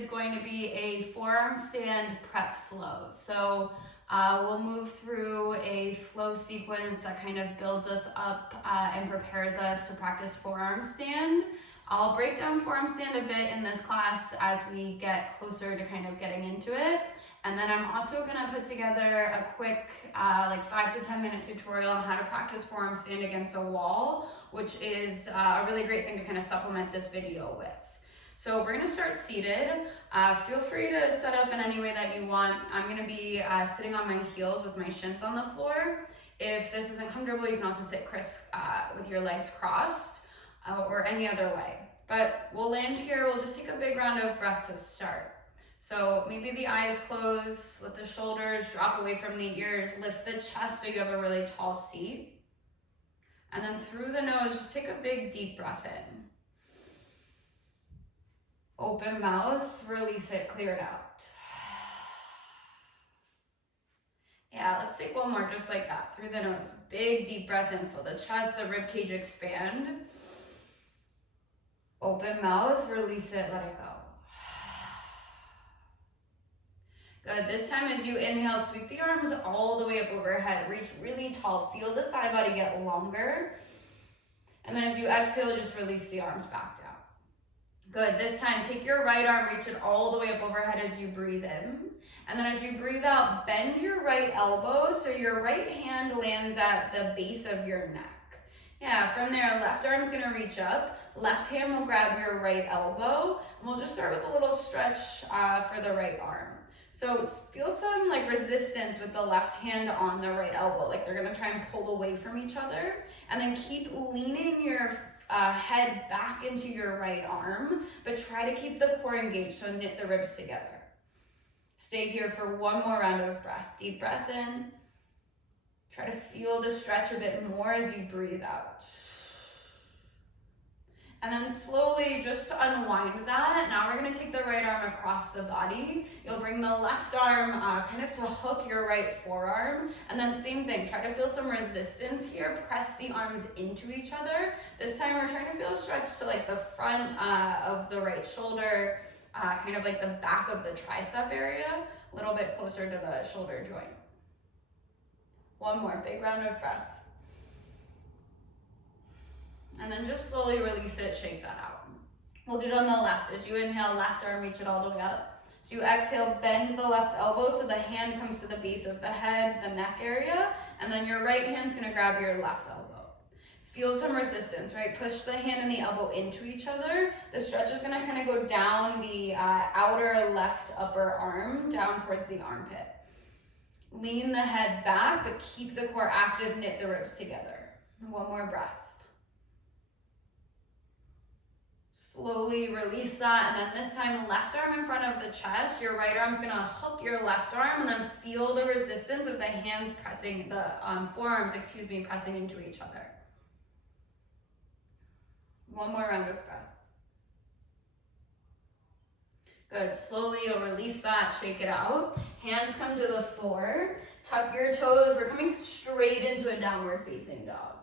is going to be a forearm stand prep flow. So we'll move through a flow sequence that kind of builds us up and prepares us to practice forearm stand. I'll break down forearm stand a bit in this class as we get closer to kind of getting into it. And then I'm also gonna put together a quick like 5 to 10 minute tutorial on how to practice forearm stand against a wall, which is a really great thing to kind of supplement this video with. So we're gonna start seated. Feel free to set up in any way that you want. I'm gonna be sitting on my heels with my shins on the floor. If this isn't comfortable, you can also sit with your legs crossed or any other way. But we'll land here, we'll just take a big round of breath to start. So maybe the eyes close, let the shoulders drop away from the ears, lift the chest so you have a really tall seat. And then through the nose, just take a big deep breath in. Open mouth, release it, clear it out. Yeah, let's take one more just like that, through the nose. Big deep breath in, feel the chest, the rib cage expand. Open mouth, release it, let it go. Good, this time as you inhale, sweep the arms all the way up overhead. Reach really tall, feel the side body get longer. And then as you exhale, just release the arms back down. Good, this time take your right arm, reach it all the way up overhead as you breathe in. And then as you breathe out, bend your right elbow so your right hand lands at the base of your neck. Yeah, from there, left arm's gonna reach up, left hand will grab your right elbow, and we'll just start with a little stretch for the right arm. So feel some like resistance with the left hand on the right elbow, like they're gonna try and pull away from each other, and then keep leaning your head back into your right arm, but try to keep the core engaged, so knit the ribs together. Stay here for one more round of breath. Deep breath in. Try to feel the stretch a bit more as you breathe out. And then slowly, just to unwind that, now we're gonna take the right arm across the body. You'll bring the left arm kind of to hook your right forearm. And then same thing, try to feel some resistance here. Press the arms into each other. This time we're trying to feel a stretch to like the front of the right shoulder, kind of like the back of the tricep area, a little bit closer to the shoulder joint. One more, big round of breath. And then just slowly release it, shake that out. We'll do it on the left. As you inhale, left arm, reach it all the way up. As you exhale, bend the left elbow so the hand comes to the base of the head, the neck area, and then your right hand's gonna grab your left elbow. Feel some resistance, right? Push the hand and the elbow into each other. The stretch is gonna kind of go down the outer left upper arm, down towards the armpit. Lean the head back, but keep the core active, knit the ribs together. One more breath. Slowly release that, and then this time left arm in front of the chest. Your right arm's gonna hook your left arm, and then feel the resistance of the hands pressing, the forearms, pressing into each other. One more round of breath. Good, slowly you'll release that, shake it out. Hands come to the floor, tuck your toes. We're coming straight into a downward facing dog.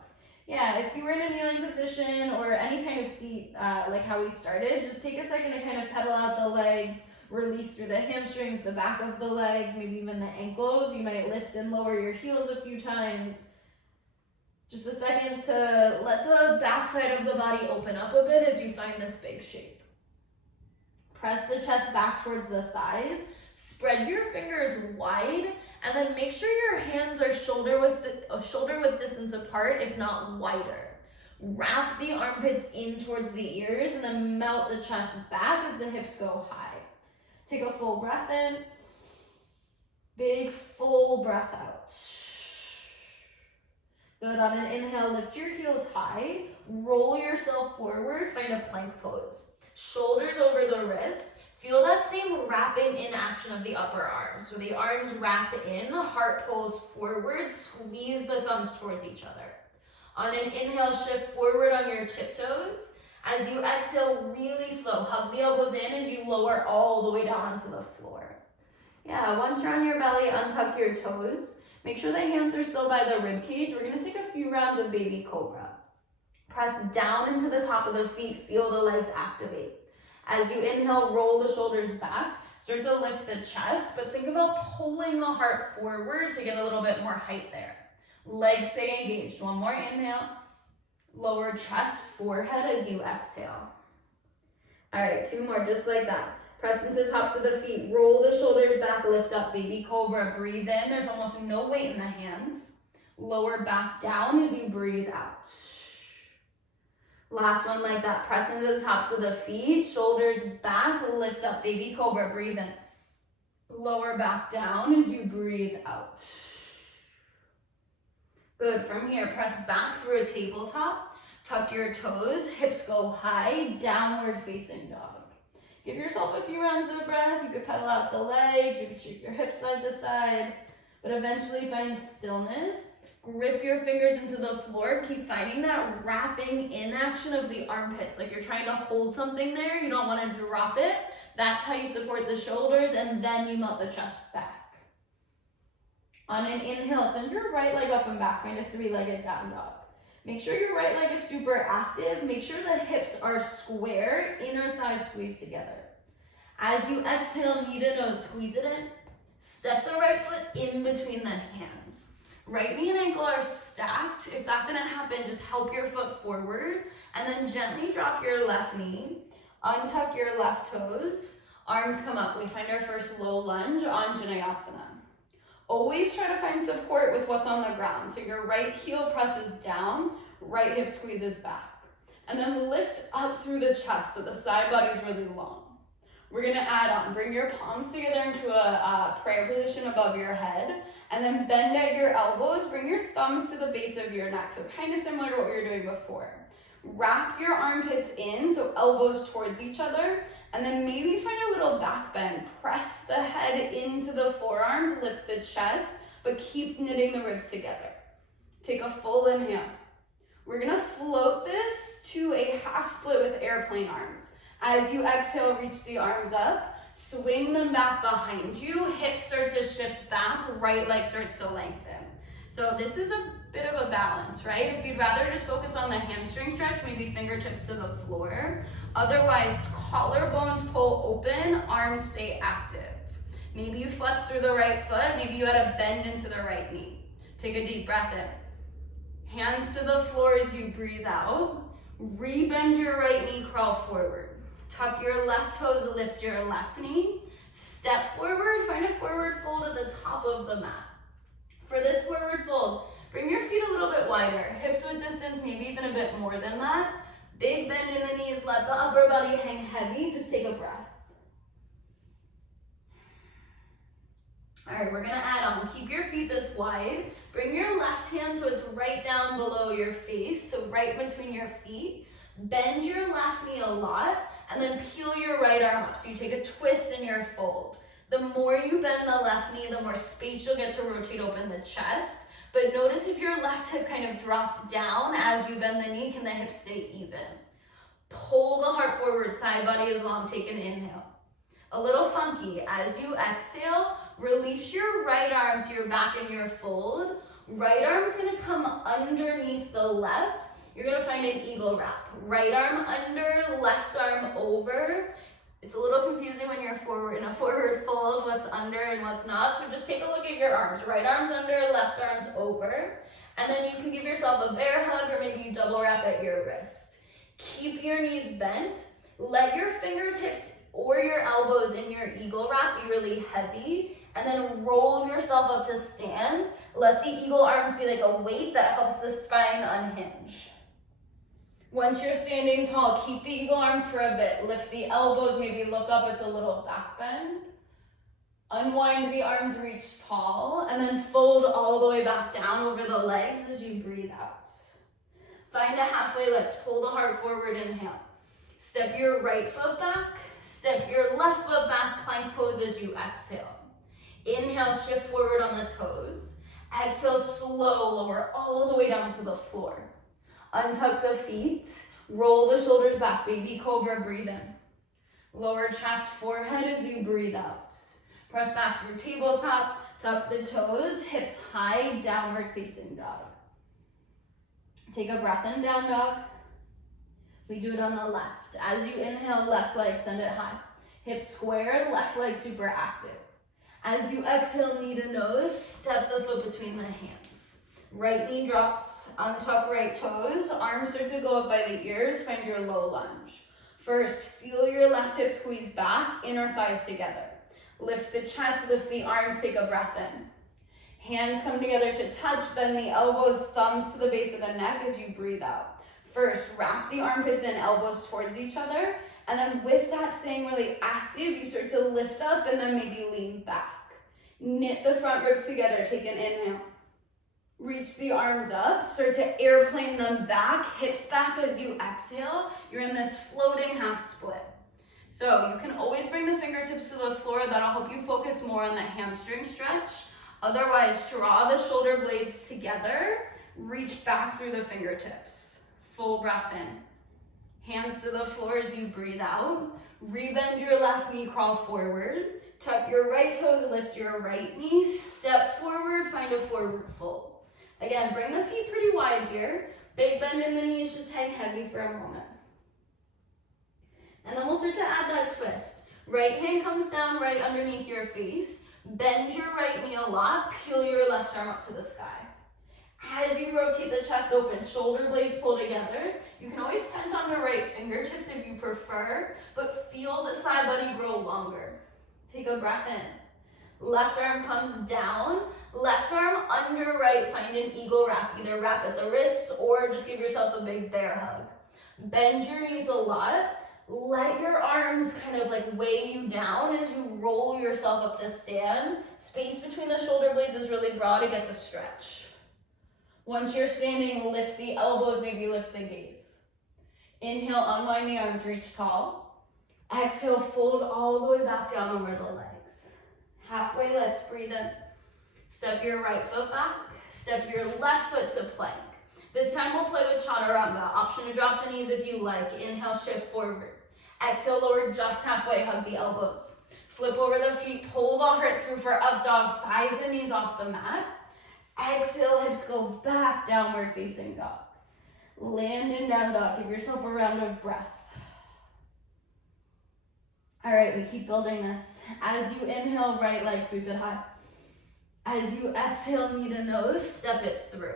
Yeah, if you were in a kneeling position or any kind of seat, like how we started, just take a second to kind of pedal out the legs, release through the hamstrings, the back of the legs, maybe even the ankles. You might lift and lower your heels a few times. Just a second to let the backside of the body open up a bit as you find this big shape. Press the chest back towards the thighs. Spread your fingers wide, and then make sure your hands are shoulder width distance apart, if not wider. Wrap the armpits in towards the ears, and then melt the chest back as the hips go high. Take a full breath in. Big full breath out. Good, on an inhale, lift your heels high. Roll yourself forward, find a plank pose. Shoulders over the wrist. Feel that same wrapping in action of the upper arm. So the arms wrap in, heart pulls forward, squeeze the thumbs towards each other. On an inhale, shift forward on your tiptoes. As you exhale, really slow, hug the elbows in as you lower all the way down onto the floor. Yeah, once you're on your belly, untuck your toes. Make sure the hands are still by the rib cage. We're gonna take a few rounds of baby cobra. Press down into the top of the feet, feel the legs activate. As you inhale, roll the shoulders back. Start to lift the chest, but think about pulling the heart forward to get a little bit more height there. Legs stay engaged. One more inhale. Lower chest, forehead as you exhale. All right, 2 more, just like that. Press into the tops of the feet. Roll the shoulders back, lift up, baby cobra. Breathe in. There's almost no weight in the hands. Lower back down as you breathe out. Last one like that. Press into the tops of the feet. Shoulders back, lift up, baby cobra. Breathe in. Lower back down as you breathe out. Good. From here, press back through a tabletop. Tuck your toes. Hips go high. Downward facing dog. Give yourself a few rounds of breath. You could pedal out the legs. You could shake your hips side to side. But eventually find stillness. Grip your fingers into the floor. Keep finding that wrapping in action of the armpits. Like you're trying to hold something there. You don't want to drop it. That's how you support the shoulders, and then you melt the chest back. On an inhale, send your right leg up and back. Find a 3-legged down dog. Make sure your right leg is super active. Make sure the hips are square, inner thighs squeeze together. As you exhale, knee to nose, squeeze it in. Step the right foot in between the hands. Right knee and ankle are stacked. If that didn't happen, just help your foot forward and then gently drop your left knee. Untuck your left toes. Arms come up. We find our first low lunge, Anjaneyasana. Always try to find support with what's on the ground. So your right heel presses down, right hip squeezes back. And then lift up through the chest so the side body's really long. We're gonna add on, bring your palms together into a prayer position above your head, and then bend at your elbows, bring your thumbs to the base of your neck. So kind of similar to what we were doing before. Wrap your armpits in, so elbows towards each other, and then maybe find a little back bend. Press the head into the forearms, lift the chest, but keep knitting the ribs together. Take a full inhale. We're gonna float this to a half split with airplane arms. As you exhale, reach the arms up, swing them back behind you, hips start to shift back, right leg starts to lengthen. So this is a bit of a balance, right? If you'd rather just focus on the hamstring stretch, maybe fingertips to the floor. Otherwise, collarbones pull open, arms stay active. Maybe you flex through the right foot, maybe you add a bend into the right knee. Take a deep breath in. Hands to the floor as you breathe out. Rebend your right knee, crawl forward. Tuck your left toes, lift your left knee. Step forward, find a forward fold at the top of the mat. For this forward fold, bring your feet a little bit wider, hips width distance, maybe even a bit more than that. Big bend in the knees, let the upper body hang heavy, just take a breath. All right, we're gonna add on, keep your feet this wide. Bring your left hand so it's right down below your face, so right between your feet. Bend your left knee a lot, and then peel your right arm up. So you take a twist in your fold. The more you bend the left knee, the more space you'll get to rotate open the chest. But notice if your left hip kind of dropped down as you bend the knee, can the hip stay even? Pull the heart forward, side body is long, take an inhale. A little funky, as you exhale, release your right arm so you're back in your fold. Right arm is gonna come underneath the left. You're gonna find an eagle wrap. Right arm under, left arm over. It's a little confusing when you're in a forward fold, what's under and what's not. So just take a look at your arms. Right arm's under, left arm's over. And then you can give yourself a bear hug or maybe you double wrap at your wrist. Keep your knees bent. Let your fingertips or your elbows in your eagle wrap be really heavy. And then roll yourself up to stand. Let the eagle arms be like a weight that helps the spine unhinge. Once you're standing tall, keep the eagle arms for a bit. Lift the elbows, maybe look up, it's a little back bend. Unwind the arms, reach tall, and then fold all the way back down over the legs as you breathe out. Find a halfway lift, pull the heart forward, inhale. Step your right foot back, step your left foot back, plank pose as you exhale. Inhale, shift forward on the toes. Exhale, slow, lower all the way down to the floor. Untuck the feet, roll the shoulders back, baby cobra, breathe in. Lower chest, forehead as you breathe out. Press back through tabletop, tuck the toes, hips high, downward facing dog. Take a breath in, down dog. We do it on the left. As you inhale, left leg, send it high. Hips squared, left leg super active. As you exhale, knee to nose, step the foot between the hands. Right knee drops, untuck right toes, arms start to go up by the ears, find your low lunge. First, feel your left hip squeeze back, inner thighs together. Lift the chest, lift the arms, take a breath in. Hands come together to touch, bend the elbows, thumbs to the base of the neck as you breathe out. First, wrap the armpits and elbows towards each other, and then with that staying really active, you start to lift up and then maybe lean back. Knit the front ribs together, take an inhale. Reach the arms up, start to airplane them back, hips back as you exhale. You're in this floating half split. So you can always bring the fingertips to the floor. That'll help you focus more on the hamstring stretch. Otherwise, draw the shoulder blades together, reach back through the fingertips. Full breath in. Hands to the floor as you breathe out. Rebend your left knee, crawl forward. Tuck your right toes, lift your right knee. Step forward, find a forward fold. Again, bring the feet pretty wide here. Big bend in the knees, just hang heavy for a moment. And then we'll start to add that twist. Right hand comes down right underneath your face. Bend your right knee a lot. Peel your left arm up to the sky. As you rotate the chest open, shoulder blades pull together. You can always tense on the right fingertips if you prefer, but feel the side body grow longer. Take a breath in. Left arm comes down. Left arm under right, find an eagle wrap. Either wrap at the wrists or just give yourself a big bear hug. Bend your knees a lot. Let your arms kind of like weigh you down as you roll yourself up to stand. Space between the shoulder blades is really broad, it gets a stretch. Once you're standing, lift the elbows, maybe lift the gaze. Inhale, unwind the arms, reach tall. Exhale, fold all the way back down over the legs. Halfway lift, breathe in. Step your right foot back, step your left foot to plank. This time we'll play with chaturanga. Option to drop the knees if you like. Inhale, shift forward. Exhale, lower just halfway, hug the elbows. Flip over the feet, pull the heart through for up dog, thighs and knees off the mat. Exhale, hips go back, downward facing dog. Land in down dog, give yourself a round of breath. All right, we keep building this. As you inhale, right leg, sweep it high. As you exhale, knee to nose, step it through.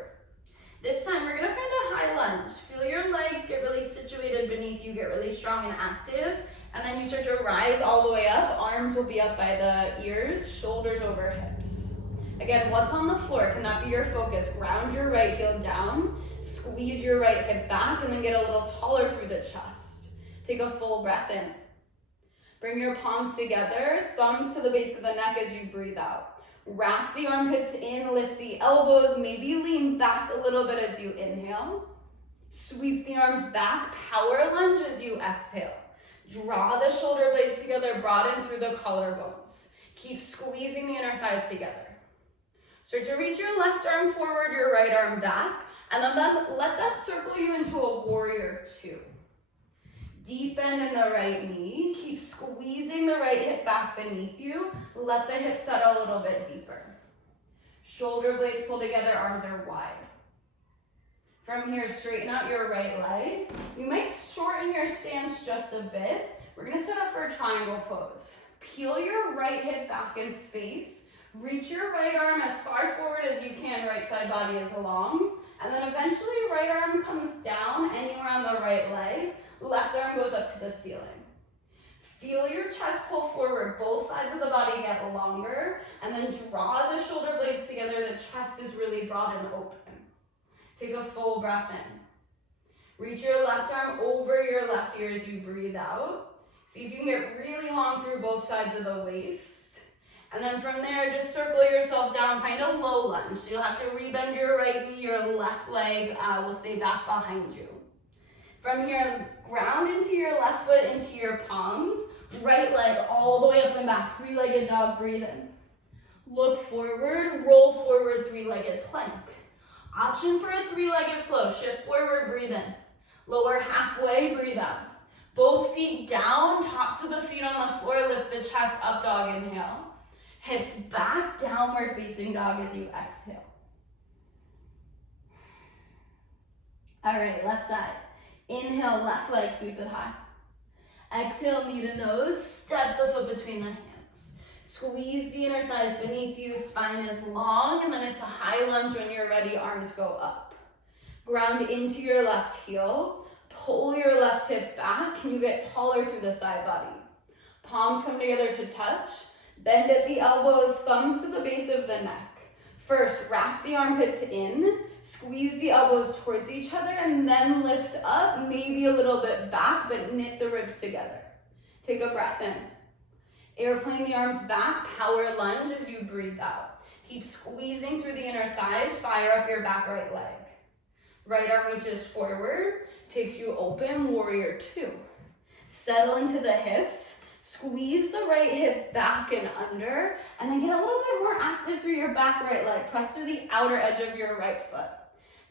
This time, we're gonna find a high lunge. Feel your legs get really situated beneath you, get really strong and active, and then you start to rise all the way up. Arms will be up by the ears, shoulders over hips. Again, what's on the floor? Can that be your focus? Ground your right heel down, squeeze your right hip back, and then get a little taller through the chest. Take a full breath in. Bring your palms together, thumbs to the base of the neck as you breathe out. Wrap the armpits in, lift the elbows, maybe lean back a little bit as you inhale. Sweep the arms back, power lunge as you exhale. Draw the shoulder blades together, broaden through the collarbones. Keep squeezing the inner thighs together. Start to reach your left arm forward, your right arm back, and then let that circle you into a warrior two. Deep bend in the right knee. Keep squeezing the right hip back beneath you. Let the hips settle a little bit deeper. Shoulder blades pull together, arms are wide. From here, straighten out your right leg. You might shorten your stance just a bit. We're gonna set up for a triangle pose. Peel your right hip back in space. Reach your right arm as far forward as you can, right side body is along. And then eventually right arm comes down anywhere on the right leg. Left arm goes up to the ceiling. Feel your chest pull forward. Both sides of the body get longer. And then draw the shoulder blades together. The chest is really broad and open. Take a full breath in. Reach your left arm over your left ear as you breathe out. See if you can get really long through both sides of the waist. And then from there, just circle yourself down. Find a low lunge. So you'll have to rebend your right knee. Your left leg will stay back behind you. From here, ground into your left foot, into your palms. Right leg all the way up and back. Three-legged dog, breathe in. Look forward, roll forward, three-legged plank. Option for a three-legged flow. Shift forward, breathe in. Lower halfway, breathe out. Both feet down, tops of the feet on the floor. Lift the chest up, dog, inhale. Hips back, downward facing dog as you exhale. All right, left side. Inhale, left leg, sweep it high. Exhale, knee to nose, step the foot between the hands. Squeeze the inner thighs beneath you, spine is long, and then it's a high lunge when you're ready, arms go up. Ground into your left heel, pull your left hip back, and you get taller through the side body. Palms come together to touch, bend at the elbows, thumbs to the base of the neck. First, wrap the armpits in, squeeze the elbows towards each other, and then lift up, maybe a little bit back, but knit the ribs together. Take a breath in. Airplane the arms back, power lunge as you breathe out. Keep squeezing through the inner thighs, fire up your back right leg. Right arm reaches forward, takes you open, warrior two. Settle into the hips, squeeze the right hip back and under, and then get a little bit more active through your back right leg. Press through the outer edge of your right foot.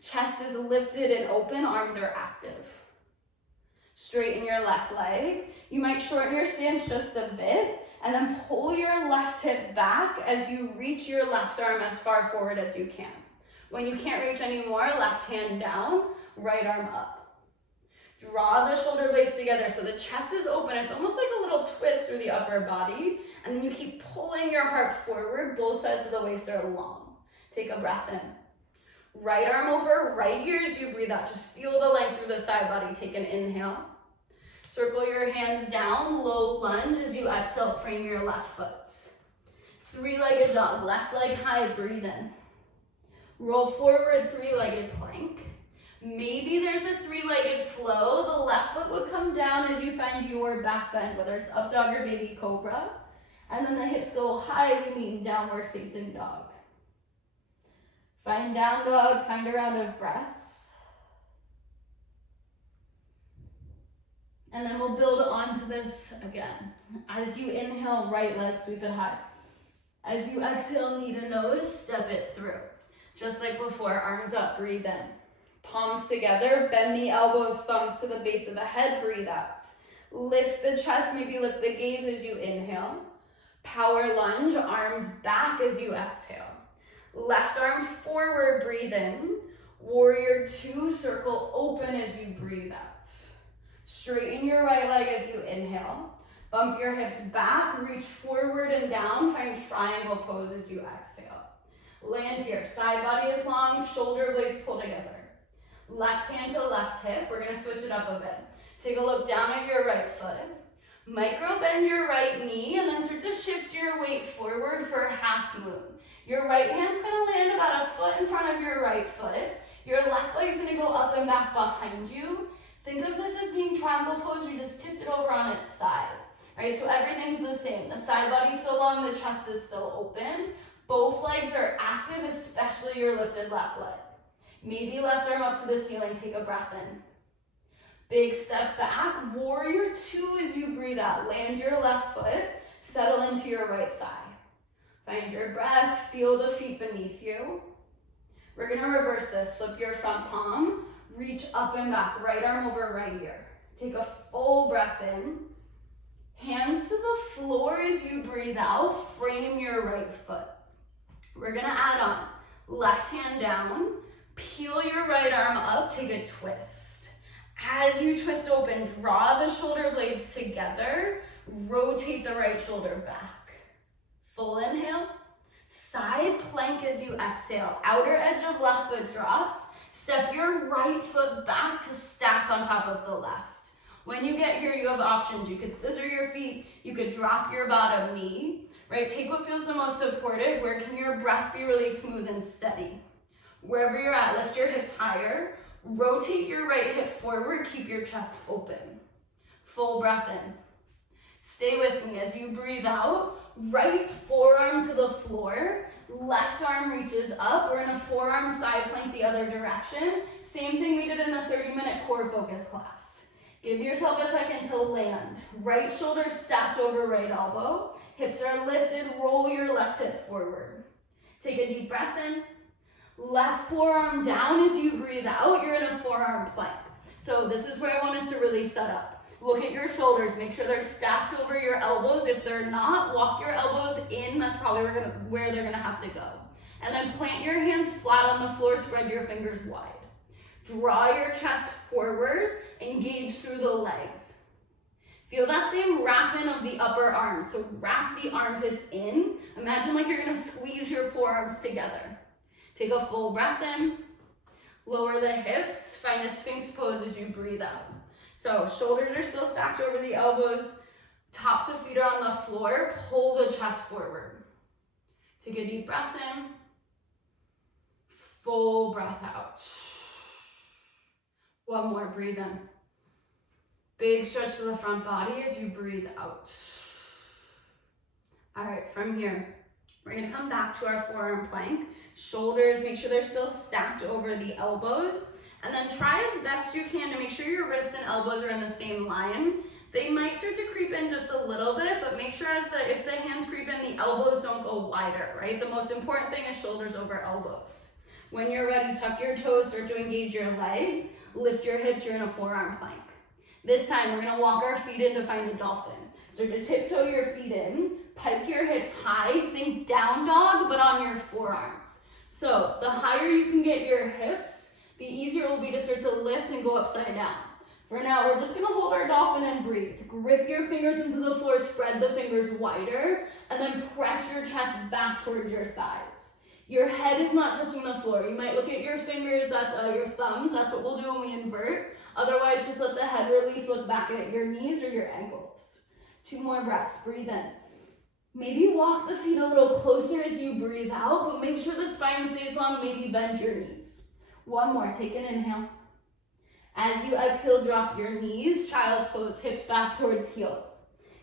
Chest is lifted and open, arms are active. Straighten your left leg. You might shorten your stance just a bit, and then pull your left hip back as you reach your left arm as far forward as you can. When you can't reach anymore, left hand down, right arm up. Draw the shoulder blades together so the chest is open. It's almost like a little twist through the upper body. And then you keep pulling your heart forward. Both sides of the waist are long. Take a breath in. Right arm over right ear as you breathe out. Just feel the length through the side body. Take an inhale. Circle your hands down, low lunge as you exhale, frame your left foot. Three-legged dog, left leg high, breathe in. Roll forward, three-legged plank. Maybe there's a three-legged flow. The left foot would come down as you find your back bend, whether it's up dog or baby cobra. And then the hips go high, we mean downward facing dog. Find down dog, find a round of breath. And then we'll build onto this again. As you inhale, right leg, sweep it high. As you exhale, knee to nose, step it through. Just like before, arms up, breathe in. Palms together, bend the elbows, thumbs to the base of the head, breathe out. Lift the chest, maybe lift the gaze as you inhale. Power lunge, arms back as you exhale. Left arm forward, breathe in. Warrior two, circle open as you breathe out. Straighten your right leg as you inhale. Bump your hips back, reach forward and down, find triangle pose as you exhale. Land here, side body is long, shoulder blades pull together. Left hand to left hip, we're gonna switch it up a bit. Take a look down at your right foot. Micro bend your right knee and then start to shift your weight forward for half moon. Your right hand's gonna land about a foot in front of your right foot. Your left leg's gonna go up and back behind you. Think of this as being triangle pose, you just tipped it over on its side. Right, so everything's the same. The side body's still long, the chest is still open. Both legs are active, especially your lifted left leg. Maybe left arm up to the ceiling, take a breath in. Big step back, warrior two as you breathe out. Land your left foot, settle into your right thigh. Find your breath, feel the feet beneath you. We're gonna reverse this, flip your front palm, reach up and back, right arm over right ear. Take a full breath in. Hands to the floor as you breathe out, frame your right foot. We're gonna add on left hand down, peel your right arm up, take a twist. As you twist open, draw the shoulder blades together, rotate the right shoulder back. Full inhale, side plank as you exhale, outer edge of left foot drops, step your right foot back to stack on top of the left. When you get here, you have options. You could scissor your feet, you could drop your bottom knee, right? Take what feels the most supportive. Where can your breath be really smooth and steady? Wherever you're at, lift your hips higher, rotate your right hip forward, keep your chest open. Full breath in. Stay with me as you breathe out, right forearm to the floor, left arm reaches up. We're in a forearm side plank the other direction. Same thing we did in the 30-minute core focus class. Give yourself a second to land. Right shoulder stacked over right elbow. Hips are lifted, roll your left hip forward. Take a deep breath in. Left forearm down as you breathe out. You're in a forearm plank. So this is where I want us to really set up. Look at your shoulders. Make sure they're stacked over your elbows. If they're not, walk your elbows in. That's probably where they're gonna have to go. And then plant your hands flat on the floor, spread your fingers wide. Draw your chest forward, engage through the legs. Feel that same wrap in of the upper arms. So wrap the armpits in. Imagine like you're gonna squeeze your forearms together. Take a full breath in. Lower the hips. Find a Sphinx pose as you breathe out. So shoulders are still stacked over the elbows. Tops of feet are on the floor. Pull the chest forward. Take a deep breath in. Full breath out. One more, breathe in. Big stretch to the front body as you breathe out. All right, from here, we're gonna come back to our forearm plank. Shoulders, make sure they're still stacked over the elbows. And then try as best you can to make sure your wrists and elbows are in the same line. They might start to creep in just a little bit, but make sure if the hands creep in, the elbows don't go wider, right? The most important thing is shoulders over elbows. When you're ready, tuck your toes, start to engage your legs, lift your hips, you're in a forearm plank. This time, we're gonna walk our feet in to find a dolphin. Start to tiptoe your feet in, pike your hips high, think down dog, but on your forearms. So the higher you can get your hips, the easier it will be to start to lift and go upside down. For now, we're just gonna hold our dolphin and breathe. Grip your fingers into the floor, spread the fingers wider, and then press your chest back towards your thighs. Your head is not touching the floor. You might look at your fingers, your thumbs, that's what we'll do when we invert. Otherwise, just let the head release, look back at your knees or your ankles. 2 more breaths, breathe in. Maybe walk the feet a little closer as you breathe out, but make sure the spine stays long, maybe bend your knees. 1 more, take an inhale. As you exhale, drop your knees, child's pose, hips back towards heels.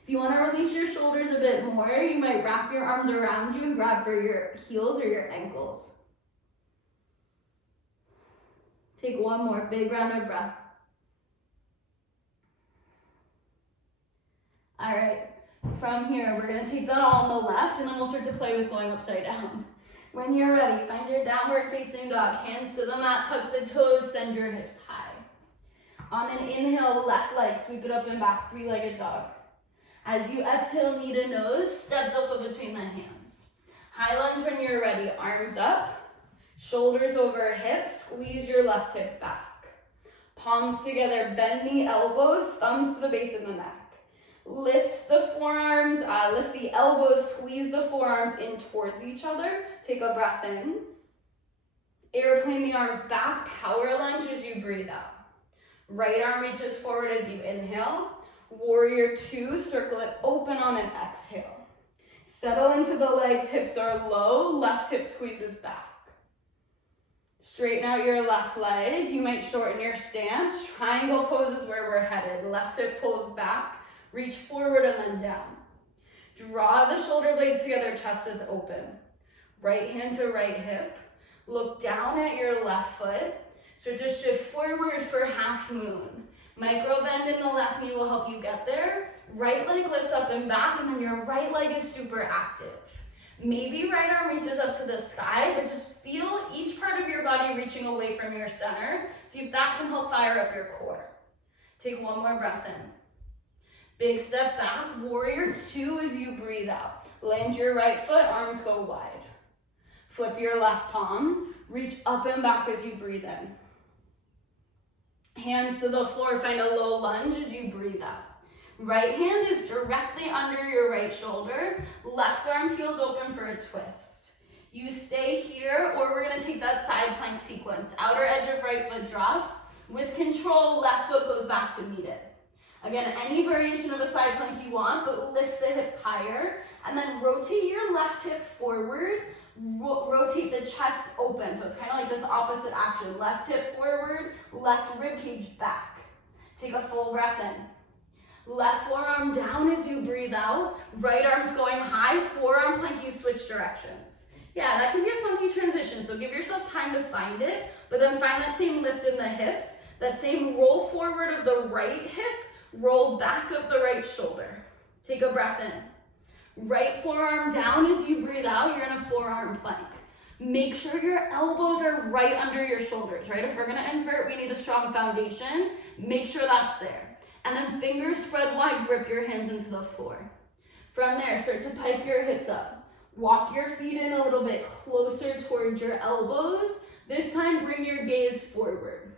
If you want to release your shoulders a bit more, you might wrap your arms around you and grab for your heels or your ankles. Take 1 more, big round of breath. All right, from here, we're gonna take that all on the left and then we'll start to play with going upside down. When you're ready, find your downward facing dog. Hands to the mat, tuck the toes, send your hips high. On an inhale, left leg, sweep it up and back, 3-legged dog. As you exhale, knee to nose, step the foot between the hands. High lunge when you're ready, arms up, shoulders over hips, squeeze your left hip back. Palms together, bend the elbows, thumbs to the base of the neck. Lift the forearms, lift the elbows, squeeze the forearms in towards each other. Take a breath in. Airplane the arms back, power lunge as you breathe out. Right arm reaches forward as you inhale. Warrior 2, circle it open on an exhale. Settle into the legs, hips are low, left hip squeezes back. Straighten out your left leg. You might shorten your stance. Triangle pose is where we're headed. Left hip pulls back. Reach forward and then down. Draw the shoulder blades together, chest is open. Right hand to right hip. Look down at your left foot. So just shift forward for half moon. Micro bend in the left knee will help you get there. Right leg lifts up and back, and then your right leg is super active. Maybe right arm reaches up to the sky, but just feel each part of your body reaching away from your center. See if that can help fire up your core. Take 1 more breath in. Big step back, warrior 2 as you breathe out. Land your right foot, arms go wide. Flip your left palm, reach up and back as you breathe in. Hands to the floor, find a low lunge as you breathe out. Right hand is directly under your right shoulder. Left arm peels open for a twist. You stay here, or we're gonna take that side plank sequence. Outer edge of right foot drops. With control, left foot goes back to meet it. Again, any variation of a side plank you want, but lift the hips higher, and then rotate your left hip forward, rotate the chest open. So it's kind of like this opposite action. Left hip forward, left rib cage back. Take a full breath in. Left forearm down as you breathe out. Right arm's going high, forearm plank, you switch directions. Yeah, that can be a funky transition, so give yourself time to find it, but then find that same lift in the hips, that same roll forward of the right hip, roll back of the right shoulder. Take a breath in. Right forearm down as you breathe out, you're in a forearm plank. Make sure your elbows are right under your shoulders, right? If we're gonna invert, we need a strong foundation. Make sure that's there. And then fingers spread wide, grip your hands into the floor. From there, start to pike your hips up. Walk your feet in a little bit closer towards your elbows. This time, bring your gaze forward.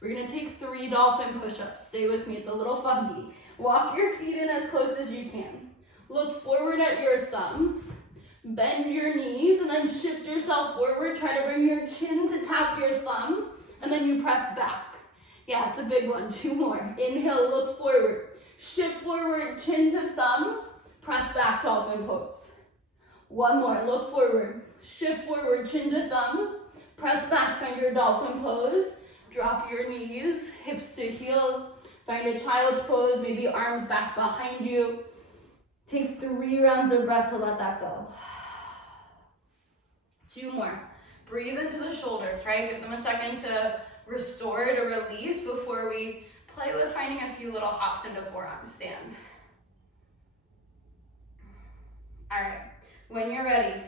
We're gonna take 3 dolphin push-ups. Stay with me, it's a little funky. Walk your feet in as close as you can. Look forward at your thumbs. Bend your knees and then shift yourself forward. Try to bring your chin to tap your thumbs and then you press back. Yeah, it's a big one. 2 more. Inhale, look forward. Shift forward, chin to thumbs. Press back, dolphin pose. 1 more, look forward. Shift forward, chin to thumbs. Press back, find your dolphin pose. Drop your knees, hips to heels. Find a child's pose, maybe arms back behind you. Take 3 rounds of breath to let that go. 2 more. Breathe into the shoulders, right? Give them a second to restore, to release before we play with finding a few little hops into forearm stand. All right, when you're ready,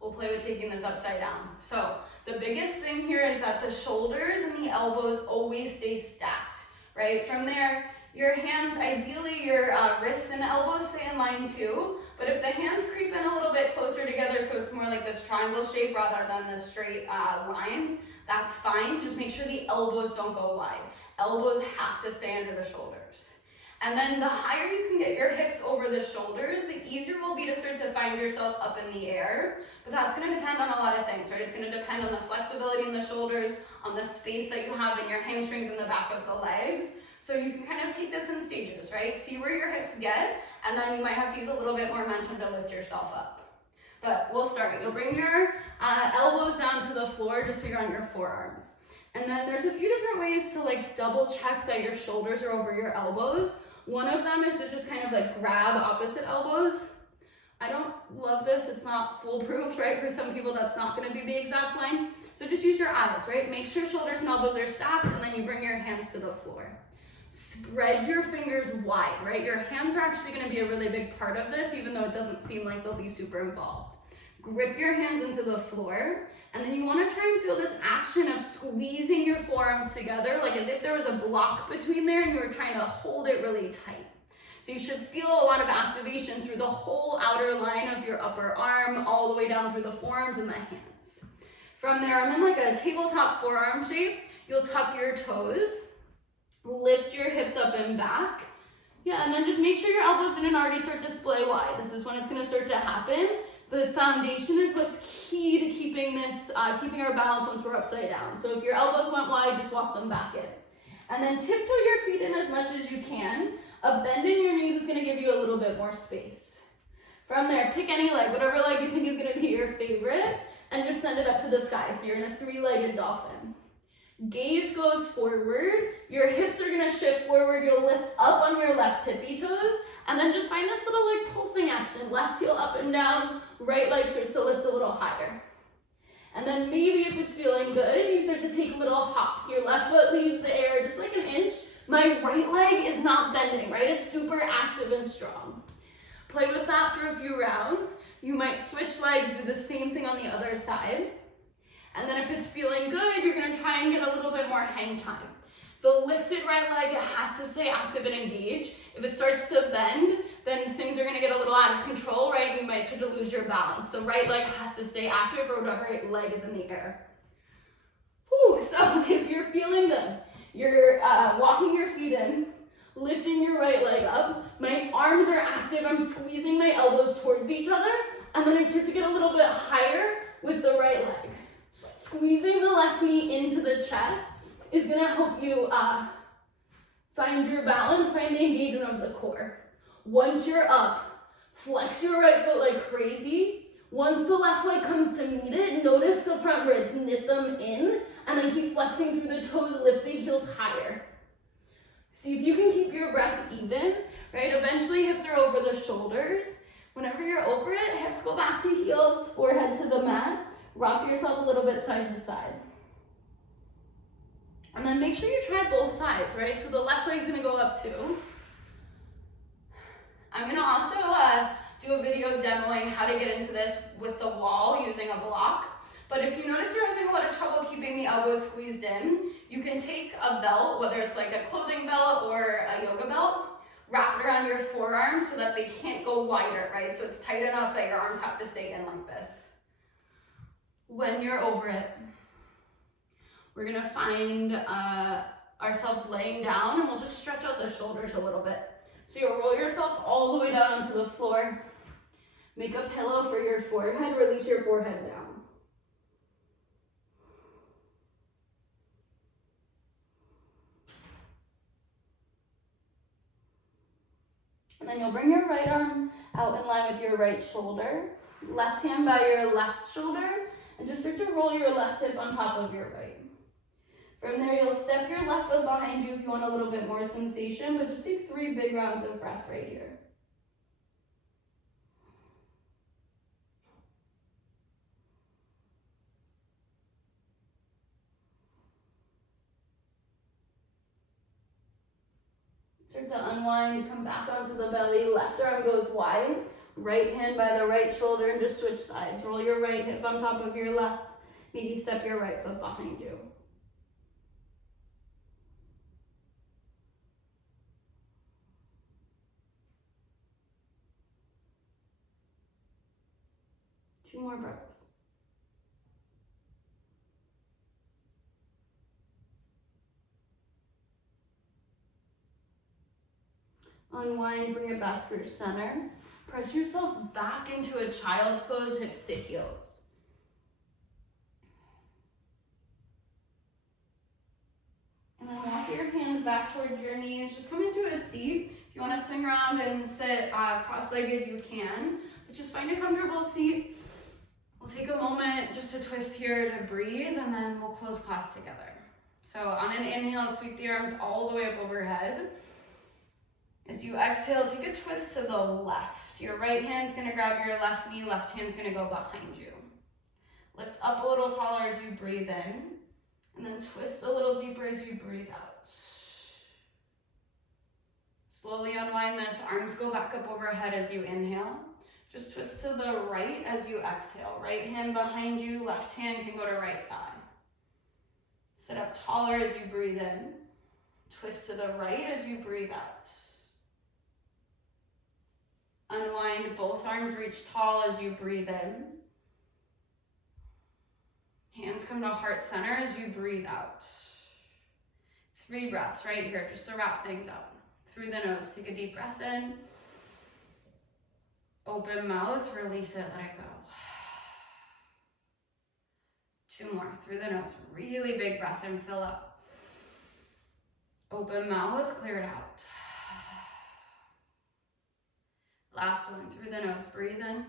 we'll play with taking this upside down. So the biggest thing here is that the shoulders and the elbows always stay stacked, right? From there, your hands, ideally your wrists and elbows stay in line too, but if the hands creep in a little bit closer together so it's more like this triangle shape rather than the straight lines, that's fine. Just make sure the elbows don't go wide. Elbows have to stay under the shoulders. And then the higher you can get your hips over the shoulders, the easier it will be to start to find yourself up in the air. But that's gonna depend on a lot of things, right? It's gonna depend on the flexibility in the shoulders, on the space that you have in your hamstrings in the back of the legs. So you can kind of take this in stages, right? See where your hips get, and then you might have to use a little bit more momentum to lift yourself up. But we'll start. You'll bring your elbows down to the floor just so you're on your forearms. And then there's a few different ways to like double check that your shoulders are over your elbows. One of them is to just kind of like grab opposite elbows. I don't love this, it's not foolproof, right? For some people that's not gonna be the exact line. So just use your eyes, right? Make sure shoulders and elbows are stacked and then you bring your hands to the floor. Spread your fingers wide, right? Your hands are actually gonna be a really big part of this, even though it doesn't seem like they'll be super involved. Grip your hands into the floor, and then you wanna try and feel this action of squeezing your forearms together, like as if there was a block between there and you were trying to hold it really tight. So you should feel a lot of activation through the whole outer line of your upper arm, all the way down through the forearms and the hands. From there, I'm in like a tabletop forearm shape. You'll tuck your toes, lift your hips up and back. Yeah, and then just make sure your elbows didn't already start to splay wide. This is when it's gonna start to happen. The foundation is what's key to keeping our balance once we're upside down. So if your elbows went wide, just walk them back in. And then tiptoe your feet in as much as you can. A bend in your knees is gonna give you a little bit more space. From there, pick any leg, whatever leg you think is gonna be your favorite, and just send it up to the sky. So you're in a 3-legged dolphin. Gaze goes forward, your hips are gonna shift forward, you'll lift up on your left tippy toes, and then just find this little like pulsing action. Left heel up and down, right leg starts to lift a little higher. And then maybe if it's feeling good, you start to take little hops. Your left foot leaves the air just like an inch. My right leg is not bending, right? It's super active and strong. Play with that for a few rounds. You might switch legs, do the same thing on the other side. And then if it's feeling good, you're gonna try and get a little bit more hang time. The lifted right leg, it has to stay active and engaged. If it starts to bend, then things are gonna get a little out of control, right? And you might start to lose your balance. The right leg has to stay active or whatever leg is in the air. Whew, so if you're feeling good, you're walking your feet in, lifting your right leg up. My arms are active, I'm squeezing my elbows towards each other, and then I start to get a little bit higher with the right leg. Squeezing the left knee into the chest is gonna help you find your balance, find the engagement of the core. Once you're up, flex your right foot like crazy. Once the left leg comes to meet it, notice the front ribs, knit them in, and then keep flexing through the toes, lift the heels higher. See if you can keep your breath even, right? Eventually hips are over the shoulders. Whenever you're over it, hips go back to heels, forehead to the mat. Rock yourself a little bit side to side. And then make sure you try both sides, right? So the left leg's gonna go up too. I'm gonna also do a video demoing how to get into this with the wall using a block. But if you notice you're having a lot of trouble keeping the elbows squeezed in, you can take a belt, whether it's like a clothing belt or a yoga belt, wrap it around your forearms so that they can't go wider, right? So it's tight enough that your arms have to stay in like this. When you're over it, We're gonna find ourselves laying down, and we'll just stretch out the shoulders a little bit. So you'll roll yourself all the way down onto the floor. Make a pillow for your forehead, release your forehead down. And then you'll bring your right arm out in line with your right shoulder. Left hand by your left shoulder, and just start to roll your left hip on top of your right. From there, you'll step your left foot behind you if you want a little bit more sensation, but just take 3 big rounds of breath right here. Start to unwind, come back onto the belly, left arm goes wide, right hand by the right shoulder, and just switch sides. Roll your right hip on top of your left, maybe step your right foot behind you. Two more breaths. Unwind, bring it back through center. Press yourself back into a child's pose, hips to heels. And then walk your hands back towards your knees. Just come into a seat. If you want to swing around and sit cross-legged, you can. But just find a comfortable seat. We'll take a moment just to twist here to breathe, and then we'll close class together. So on an inhale, sweep the arms all the way up overhead. As you exhale, take a twist to the left. Your right hand's gonna grab your left knee, left hand's gonna go behind you. Lift up a little taller as you breathe in, and then twist a little deeper as you breathe out. Slowly unwind this, arms go back up overhead as you inhale. Just twist to the right as you exhale. Right hand behind you, left hand can go to right thigh. Sit up taller as you breathe in. Twist to the right as you breathe out. Unwind, both arms reach tall as you breathe in. Hands come to heart center as you breathe out. 3 breaths right here, just to wrap things up. Through the nose, take a deep breath in. Open mouth, release it, let it go. 2 more, through the nose, really big breath in, fill up. Open mouth, clear it out. Last one, through the nose, breathe in.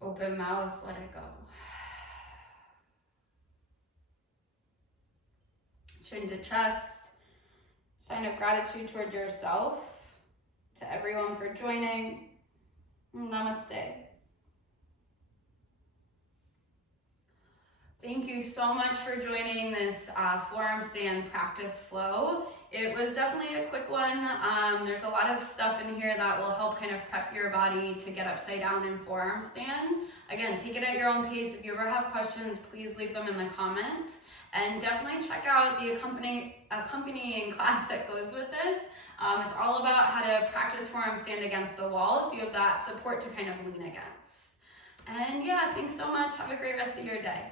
Open mouth, let it go. Chin to chest. Sign of gratitude toward yourself. To everyone for joining. Namaste. Thank you so much for joining this forearm stand practice flow. It was definitely a quick one. There's a lot of stuff in here that will help kind of prep your body to get upside down in forearm stand. Again, take it at your own pace. If you ever have questions, please leave them in the comments. And definitely check out the accompanying class that goes with this. It's all about how to practice forearm stand against the wall, so you have that support to kind of lean against. And yeah, thanks so much. Have a great rest of your day.